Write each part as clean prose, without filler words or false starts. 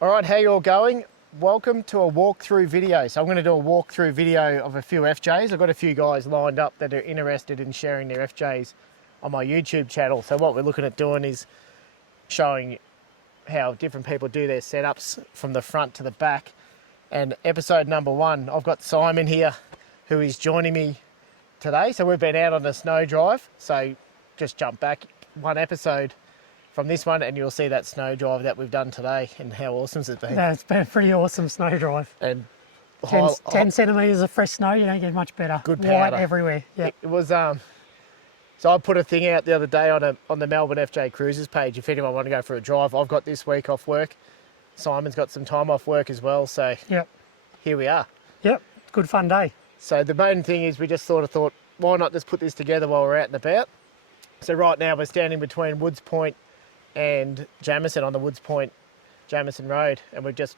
All right, how you all going? Welcome to a walkthrough video. So I'm going to do a walkthrough video of a few FJs. I've got a few guys lined up that are interested in sharing their FJs on my YouTube channel. So what we're looking at doing is showing how different people do their setups from the front to the back. And episode number 1, I've got Simon here who is joining me today. So we've been out on a snow drive. So just jump back one episode from this one and you'll see that snow drive that we've done today and how awesome it's been. Yeah, it's been a pretty awesome snow drive. And 10 centimetres of fresh snow, you don't get much better. Good powder. White everywhere. Yeah. It was so I put a thing out the other day on the Melbourne FJ Cruisers page. If anyone want to go for a drive, I've got this week off work. Simon's got some time off work as well, so Yep. here we are. Yep. Good fun day. So the main thing is we just sort of thought, why not just put this together while we're out and about? So right now we're standing between Woods Point and Jamison on the Woods Point Jamison Road, and we're just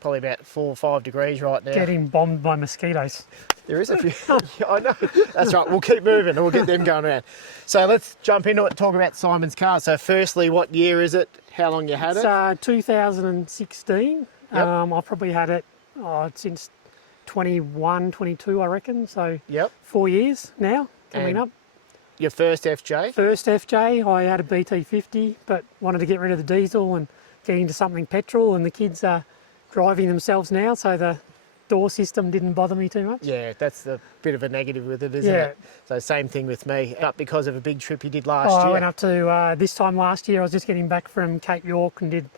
probably about 4 or 5 degrees right now. Getting bombed by mosquitoes. There is a few. Yeah, I know. That's right. We'll keep moving and we'll get them going around. So let's jump into it and talk about Simon's car. So firstly, what year is it? How long you had it? It's 2016. Yep. I've probably had it since 21, 22, I reckon. So Yep. 4 years now coming And up. Your first FJ? First FJ, I had a BT50, but wanted to get rid of the diesel and get into something petrol, and the kids are driving themselves now, so the door system didn't bother me too much. Yeah, that's the bit of a negative with it, isn't Yeah. it? So same thing with me. Up because of a big trip you did last I year. went up to, this time last year, I was just getting back from Cape York and did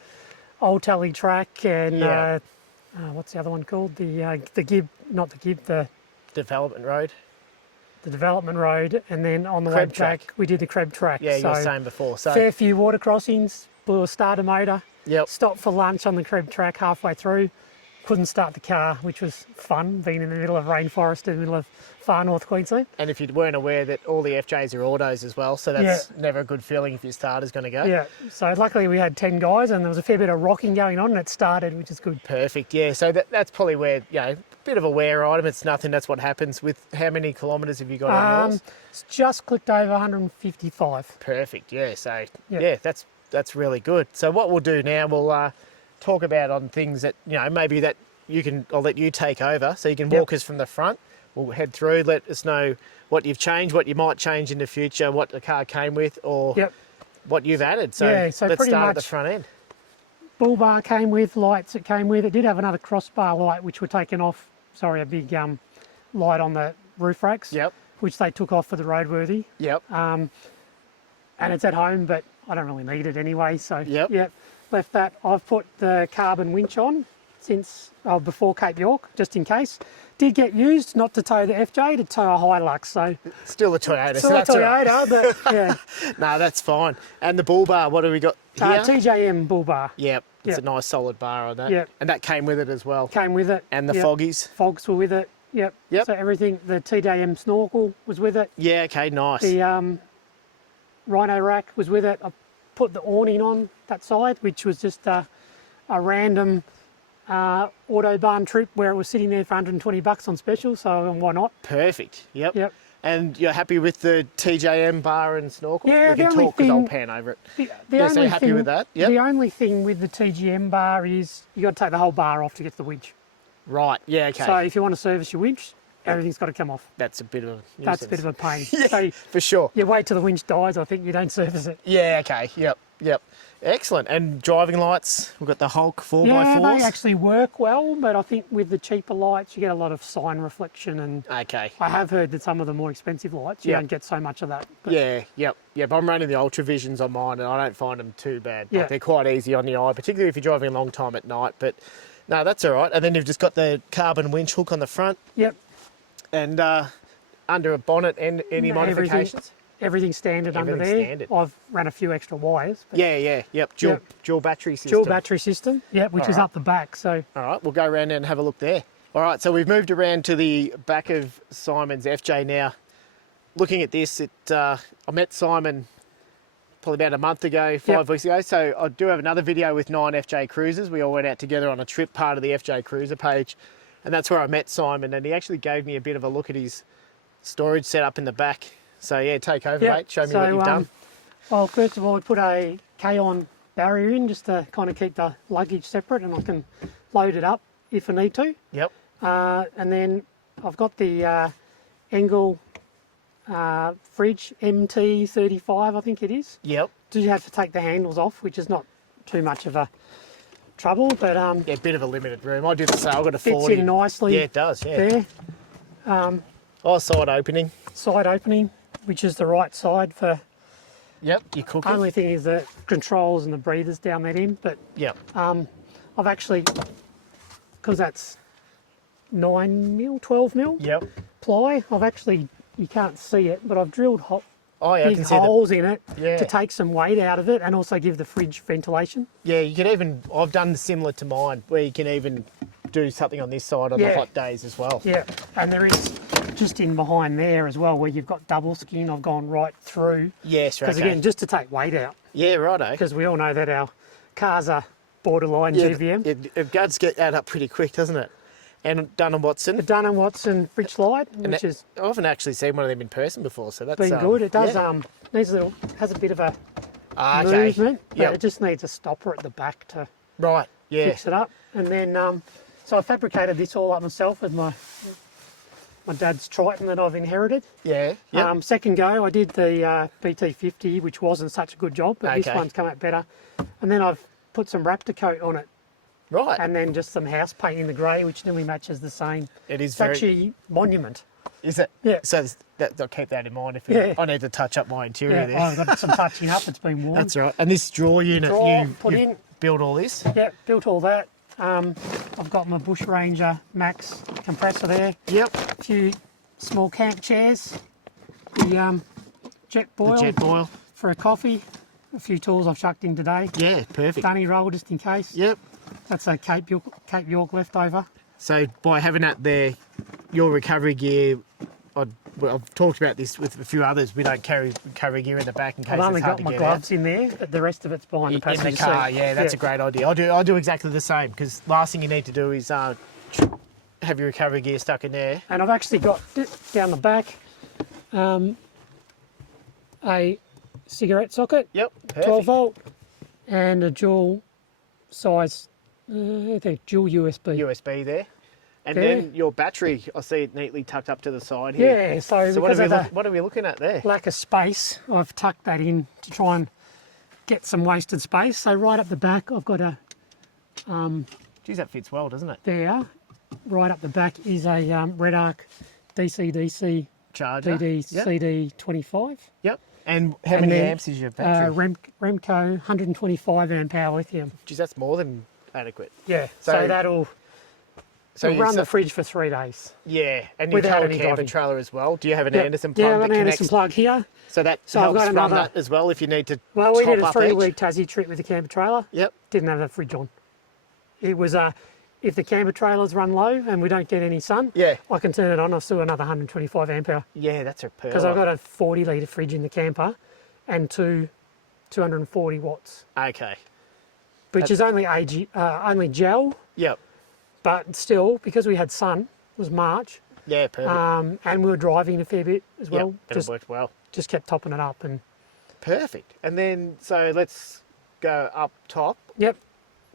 Old Tally Track and, Yeah. what's the other one called? The Gib, not the Gib, the Development Road. Development Road, and then on the Crab way back, we did the Crab Track. Yeah, you were So saying before. So fair few water crossings, blew a starter motor, yep. stopped for lunch on the Crab Track halfway through, couldn't start the car, which was fun, being in the middle of rainforest in the middle of far north Queensland. And if you weren't aware that all the FJs are autos as well, so that's never a good feeling if your starter's going to go. Yeah, so luckily we had 10 guys and there was a fair bit of rocking going on and it started, which is good. Perfect, yeah. So that's probably where, a bit of a wear item. It's nothing. That's what happens. With how many kilometres have you got on yours? It's just clicked over 155. Perfect, yeah. So, Yep. yeah, that's really good. So what we'll do now, we'll talk about on things that, maybe that I'll let you take over. So you can walk us from the front. We'll head through, let us know what you've changed, what you might change in the future, what the car came with, or what you've added. So, so let's pretty start at much the front end. Bull bar came with, lights it came with. It did have another crossbar light, which were taken off. Sorry, a big light on the roof racks, Yep. which they took off for the roadworthy. Yep. And it's at home, but I don't really need it anyway. So, Yep. left that. I've put the carbon winch on since before Cape York, just in case. Did get used, not to tow the FJ, to tow a Hilux. So Still a Toyota. still so a that's all right. Toyota, but yeah. No, that's fine. And the bull bar, what do we got here? TJM bull bar. Yep. It's Yep. a nice solid bar on that. Yep. And that came with it as well. Came with it. And the Yep. foggies. Fogs were with it. Yep. Yep. So everything, the TJM snorkel was with it. Yeah, okay, nice. The Rhino rack was with it. I put the awning on that side, which was just a random Autobahn trip where it was sitting there for $120 on special, so why not? Perfect. Yep. Yep. And you're happy with the TJM bar and snorkel? Yeah, we the can only talk because I'll thing- pan over it. The Yeah, so only you're happy thing, with that? Yep. The only thing with the TGM bar is you got to take the whole bar off to get to the winch. Right, yeah, okay. So if you want to service your winch, everything's got to come off. That's a bit of a nuisance. That's a bit of a pain. Yeah, So for sure. you wait till the winch dies, I think you don't service it. Yeah, okay, yep. Excellent. And driving lights, we've got the Hulk 4x4s. Yeah, they actually work well, but I think with the cheaper lights, you get a lot of sign reflection, and Okay. I have heard that some of the more expensive lights, you Yeah. don't get so much of that. But Yep. I'm running the Ultra Visions on mine and I don't find them too bad. Yeah. Like, they're quite easy on the eye, particularly if you're driving a long time at night. But no, that's all right. And then you've just got the carbon winch hook on the front Yep. and under a bonnet and any modifications? Everything's standard under Everything's there. standard. I've ran a few extra wires. But Yep. Dual battery system. dual battery system, which is Alright. up the back. So All right, we'll go around and have a look there. All right, so we've moved around to the back of Simon's FJ now. Looking at this, I met Simon probably about a month ago, 5 weeks ago. So I do have another video with 9 FJ Cruisers. We all went out together on a trip, part of the FJ Cruiser page. And that's where I met Simon. And he actually gave me a bit of a look at his storage setup in the back. So yeah, take over, mate. Show me what you've done. Well, first of all, we put a K-on barrier in just to kind of keep the luggage separate, and I can load it up if I need to. Yep. And then I've got the Engel fridge MT35, I think it is. Yep. Do you have to take the handles off, which is not too much of a trouble, but Yeah, a bit of a limited room. I do the same. I've got a fits 40. in nicely. Yeah, it does. Yeah. There. Oh, side opening. Side opening, which is the right side for. Yep. You're cooking. Only thing is the controls and the breathers down that end, but Yep. I've actually, because that's 9mm, 12mm Yep. ply, I've actually, you can't see it, but I've drilled Oh yeah, I big can see the. holes in it Yeah. to take some weight out of it and also give the fridge ventilation. Yeah, you can even. I've done similar to mine, where you can even do something on this side on the Yeah. hot days as well. Yeah, and there is just in behind there as well, where you've got double skin. I've gone right through. Yes, right. Because again, just to take weight out, Yeah, righto. because we all know that our cars are borderline Yeah, GVM. it does get that up pretty quick, doesn't it? And Dun & Watson. The Dun & Watson fridge slide, And which that- is I haven't actually seen one of them in person before, so that's been good. It does yeah. needs a little, has a bit of a Okay. movement, but Yep. it just needs a stopper at the back to Right. Yeah. fix it up. And then, so I fabricated this all up myself with my dad's Triton that I've inherited. Yeah. Yep. Second go, I did the BT50, which wasn't such a good job, but this Okay. one's come out better. And then I've put some Raptor coat on it, right. and then just some house paint in the grey, which nearly matches the same. It is It's very. actually Monument. Is it? Yeah. So I'll keep that in mind if Yeah. I need to touch up my interior there. I've got some touching up. It's been worn. That's right. And this drawer unit, Drawer, put you in. built all this? Yeah, built all that. I've got my Bush Ranger Max compressor there. Yep. A few small camp chairs. The jet boil, The jet boil. for a coffee. A few tools I've chucked in today. Yeah, perfect. Dunny roll just in case. Yep. That's a Cape York leftover. So by having that there, your recovery gear, I've talked about this with a few others. We don't carry recovery gear in the back in case I've only it's hard got to my get gloves in there, but the rest of it's behind the out. passenger In the car. seat. Yeah, that's a great idea. I do exactly the same, because last thing you need to do is have your recovery gear stuck in there. And I've actually got down the back a cigarette socket, Yep. Perfect. 12 volt, and a dual size, they're dual USB. USB there. And There. then your battery, I see it neatly tucked up to the side here. Yeah, so So because of the what are we looking at there? lack of space, I've tucked that in to try and get some wasted space. So right up the back, I've got a, Geez, that fits well, doesn't it? there, right up the back is a Red Arc DC-DC Charger. DD Yep. CD25. Yep. And how And many then, amps is your battery? Remco 125 amp hour lithium. Geez, that's more than adequate. Yeah, So- so that'll So run the fridge for 3 days. yeah, and you without have a any camper dotting. trailer as well. Do you have an Yep. Anderson plug Yeah, I've that got an connects? Anderson plug here. So that So I've helps got run another- that as well if you need to. Well, we did top a up 3-week each. Tassie trip with the camper trailer. Yep. Didn't have the fridge on. It was if the camper trailers run low and we don't get any sun, Yeah. I can turn it on. I've still another 125 amp hour Yeah, that's a pearl. because I've got a 40 litre fridge in the camper and 240 watts, Okay. which is only only gel, Yep. but still because we had sun, it was March, Yeah, perfect. and we were driving a fair bit as well. Yep, it worked well. Just kept topping it up and Perfect. And then, so let's go up top. yep.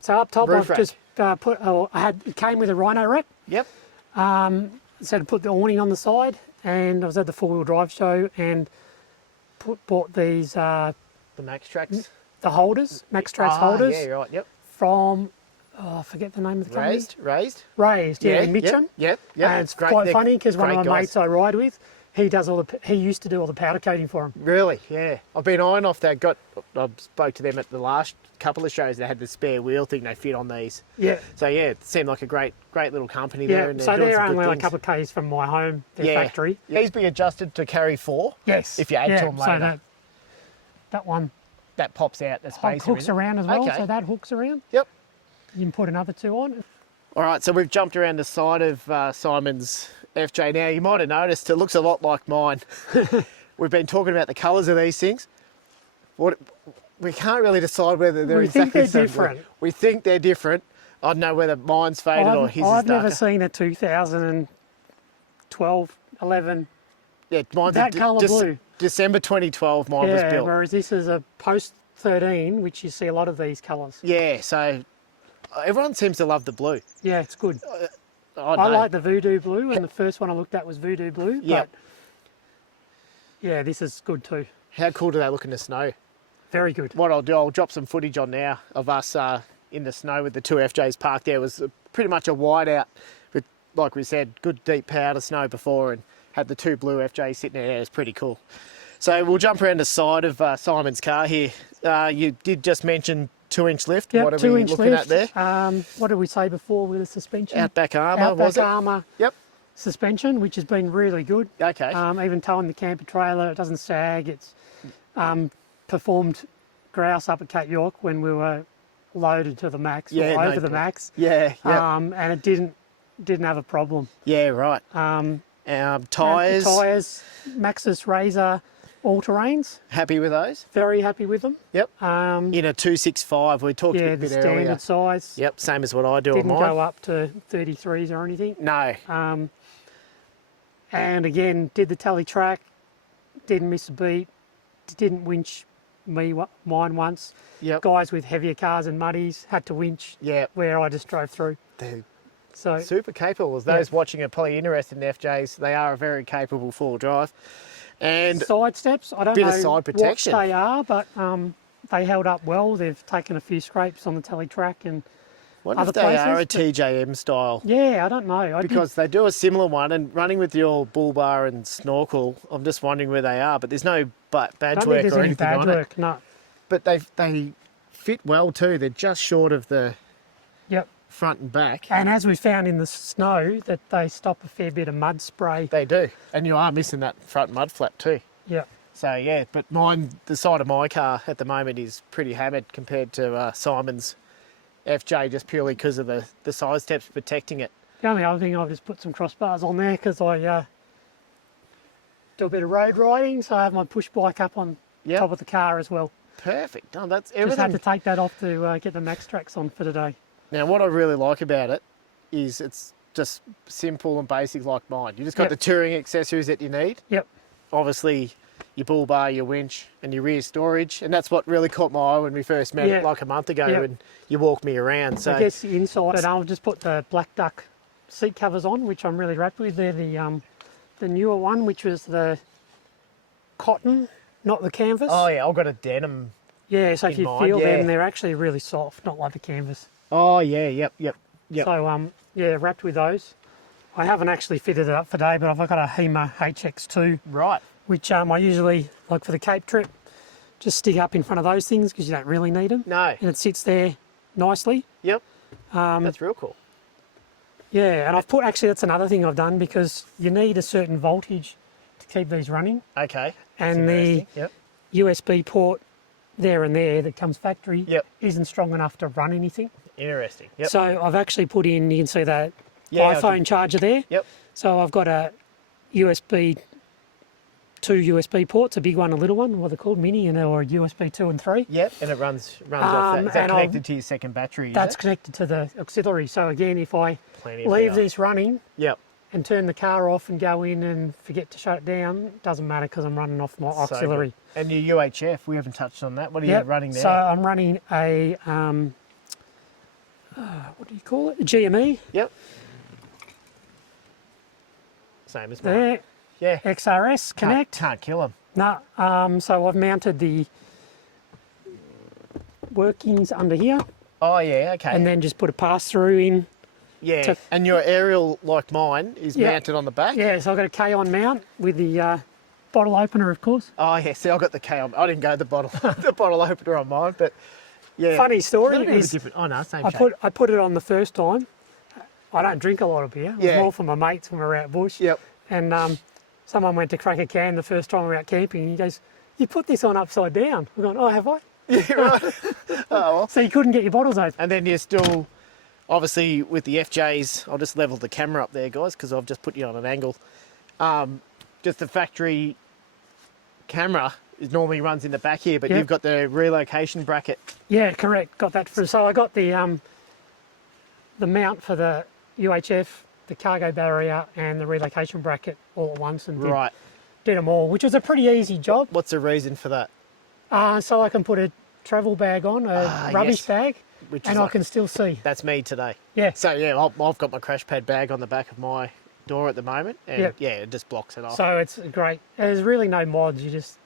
So up top, Roof I've rack. just it came with a Rhino rack. Yep. So to put the awning on the side, and I was at the 4-wheel drive show and bought these The Max Tracks. the holders, Max Trax holders Yeah, you're right. Yep. from I forget the name of the company. Raised. Raised, yeah, in Mitcham. Yep. And it's Great. quite They're funny because one of my great guys. mates I ride with, he used to do all the powder coating for him. Really? Yeah. I've been eyeing off that. I spoke to them at the last couple of shows. They had the spare wheel thing they fit on these. Yeah, So yeah, it seemed like a great little company there. yeah. And So doing they're some good only a things. couple of k's from my home, their factory. These be adjusted to carry 4. Yes. If you add to them So later. that one That pops out the space. hooks around as well. Okay. So that hooks around. Yep. You can put another 2 on. All right, so we've jumped around the side of Simon's FJ. Now, you might have noticed it looks a lot like mine. We've been talking about the colours of these things. We can't really decide whether they're We think exactly they're the same. different. We think they're different. I don't know whether mine's faded or his I've is darker. never seen a 2012, 11. Yeah, mine's that colour blue. December 2012 mine was Yeah, built. whereas this is a post 13, which you see a lot of these colours. Yeah, so everyone seems to love the blue. Yeah, it's good. I I like the Voodoo Blue, and the first one I looked at was Voodoo Blue. Yep. But yeah, this is good too. How cool do they look in the snow? Very good. What I'll do, I'll drop some footage on now of us in the snow with the two FJs parked there. It was pretty much a whiteout with, like we said, good deep powder snow before, and had the two blue FJs sitting there. It was pretty cool. So we'll jump around the side of Simon's car here. You did just mention 2-inch lift. Yep, What are 2-inch we looking lift. at there? What did we say before with the suspension? Outback Armour, Outback was it? Armour Yep. suspension, which has been really good. Okay. Even towing the camper trailer, it doesn't sag. It's performed grouse up at Cape York when we were loaded to the max, Yeah, or no over the doubt. max. Yeah, yeah. And it didn't have a problem. Yeah, right. Tyres, Tyres, Maxxis Razor all-terrains. happy with those? Very happy with them. Yep. In a 265, we talked Yeah, a the bit standard earlier. size. Yep, same as what I do on Didn't mine. go up to 33s or anything. No. And again, did the tally track, didn't miss a beat, didn't winch mine once. Yep. Guys with heavier cars and muddies had to winch Yep. where I just drove through. They're So super capable. As those watching are probably interested in FJs, they are a very capable four-wheel drive. And side steps, I don't bit know of side protection. what they are, but they held up well. They've taken a few scrapes on the tally track and what if other they are a places, TJM style? yeah, I don't know. Because they do a similar one, and running with your bull bar and snorkel, I'm just wondering where they are, but there's no badge I don't think work there's or any anything badge on work, it. no. But they fit well too. They're just short of the Yep. front and back. And as we found in the snow, that they stop a fair bit of mud spray. They do. And you are missing that front mud flap too. Yep. So yeah, but mine, the side of my car at the moment is pretty hammered compared to Simon's FJ, just purely because of the side steps protecting it. The only other thing, I've just put some crossbars on there because I do a bit of road riding, so I have my push bike up on top of the car as well. Perfect. Oh, that's Just everything. had to take that off to get the max tracks on for today. Now, what I really like about it is it's just simple and basic like mine. You just got Yep. the touring accessories that you need. Yep. Obviously, your bull bar, your winch, and your rear storage. And that's what really caught my eye when we first met Yeah. like a month ago Yep. when you walked me around. So I guess the inside, and I'll just put the black duck seat covers on, which I'm really happy with. They're the newer one, which was the cotton, not the canvas. oh yeah, I've got a denim. Yeah, so if in you mind, feel yeah. them, they're actually really soft, not like the canvas. Oh yeah, yep. So yeah, wrapped with those. I haven't actually fitted it up for today, but I've got a HEMA HX2, Right. which I usually, like for the Cape trip, just stick up in front of those things because you don't really need them. No. And it sits there nicely. Yep. That's real cool. Yeah, and I've put, actually that's another thing I've done because you need a certain voltage to keep these running. Okay. And the Yep. USB port there and there that comes factory Yep. isn't strong enough to run anything. Interesting. Yep. So I've actually put in, you can see that Yeah, I iPhone can- charger there. Yep. So I've got a two USB ports, a big one, a little one, what they're called, mini, and or a USB 2 and 3. Yep. And it runs off that. Is that and I'll- connected to your second battery? is That's it? connected to the auxiliary. So again, if I Plenty of leave power. this running Yep. and turn the car off and go in and forget to shut it down, it doesn't matter because I'm running off my So auxiliary. good. And your UHF, we haven't touched on that. What are you Yep. running there? So I'm running a, what do you call it? A GME Yep. Same as mine. there, Yeah. XRS Connect. Can't kill them. No, so I've mounted the workings under here Oh yeah. Okay. and then just put a pass-through in. yeah. to- And your aerial, like mine, is Yeah. mounted on the back. Yeah, so I've got a K-on mount with the bottle opener, of course. Oh yeah. See, I got the K on. I didn't go the bottle, the bottle opener on mine, but yeah. Funny story Little bit of a is different. Oh no, same I shape. put it on the first time. I don't drink a lot of beer. It was Yeah. more for my mates when we were out bush. Yep. And someone went to crack a can the first time we were out camping. And he goes, "You put this on upside down." We're going, "Oh, have I?" Yeah. Right. Oh well. So you couldn't get your bottles open. And then you're still, obviously, with the FJs. I'll just level the camera up there, guys, because I've just put you on an angle. Just the factory camera is normally runs in the back here, but Yep. you've got the relocation bracket. Yeah, correct. Got that. So I got the mount for the UHF, the cargo barrier, and the relocation bracket all at once, and Right. did them all, which was a pretty easy job. What's the reason for that? So I can put a travel bag on, a rubbish yes. bag, Which and is I like, can still see. that's me today. Yeah. So yeah, I've got my crash pad bag on the back of my door at the moment, and Yep. yeah, it just blocks it off. So it's great. There's really no mods.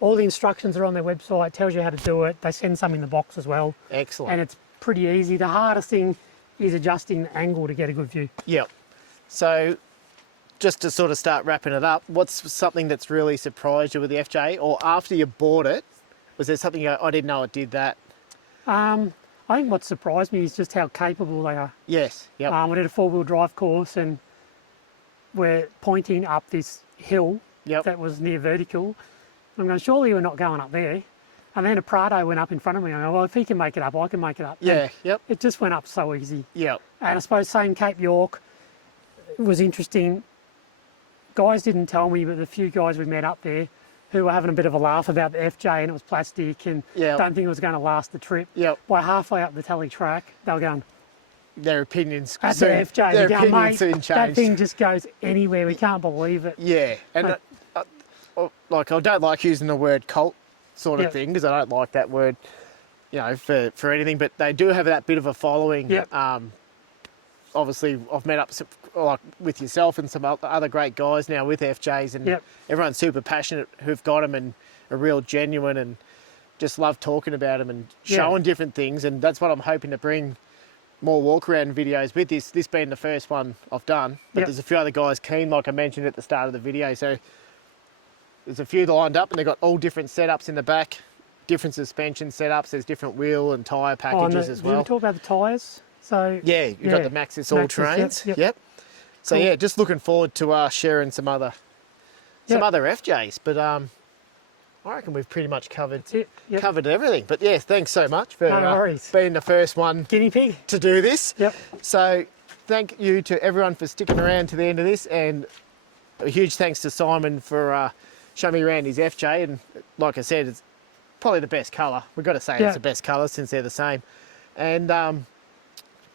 All the instructions are on their website, tells you how to do it. They send some in the box as well. Excellent. And it's pretty easy. The hardest thing is adjusting the angle to get a good view. Yep. So just to sort of start wrapping it up, what's something that's really surprised you with the FJ, or after you bought it, was there something you go, I didn't know it did that? I think what surprised me is just how capable they are. Yes. Yep. We did a 4-wheel drive course and we're pointing up this hill Yep. that was near vertical. I'm going, surely we're not going up there. And then a Prado went up in front of me. I go, well, if he can make it up, I can make it up. Yeah. And Yep. it just went up so easy. Yep. And I suppose same Cape York was interesting. Guys didn't tell me, but the few guys we met up there who were having a bit of a laugh about the FJ and it was plastic and Yep. don't think it was going to last the trip. Yep. By halfway up the tally track, they were going, Their opinions. that's soon, the FJ. Their They're going, opinions mate, soon that changed. thing just goes anywhere. We can't believe it. Yeah. And like, I don't like using the word cult sort of Yep. thing, because I don't like that word, you know, for anything, but they do have that bit of a following. Yep. Obviously, I've met up like with yourself and some other great guys now with FJs, and Yep. everyone's super passionate who've got them and are real genuine and just love talking about them and Yeah. showing different things. And that's what I'm hoping to bring more walk around videos with this being the first one I've done. But Yep. there's a few other guys keen, like I mentioned at the start of the video. So there's a few lined up and they've got all different setups in the back, different suspension setups. There's different wheel and tyre packages as Did we well. talk about the tyres? So Yeah, you've got the Maxxis all terrains. Yep. Yep. So Cool. yeah, just looking forward to sharing some other Yep. FJs. But I reckon we've pretty much covered That's it. Yep. covered everything. But yeah, thanks so much for No worries. being the first one Guinea pig. to do this. Yep. So thank you to everyone for sticking around to the end of this, and a huge thanks to Simon for showing me around his FJ. And like I said, it's probably the best colour. We've got to say Yeah. it's the best colour since they're the same. And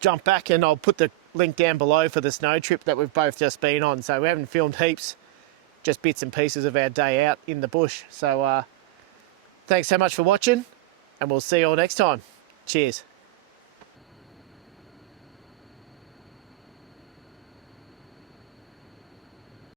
jump back and I'll put the link down below for the snow trip that we've both just been on. So we haven't filmed heaps, just bits and pieces of our day out in the bush. So thanks so much for watching, and we'll see you all next time. Cheers.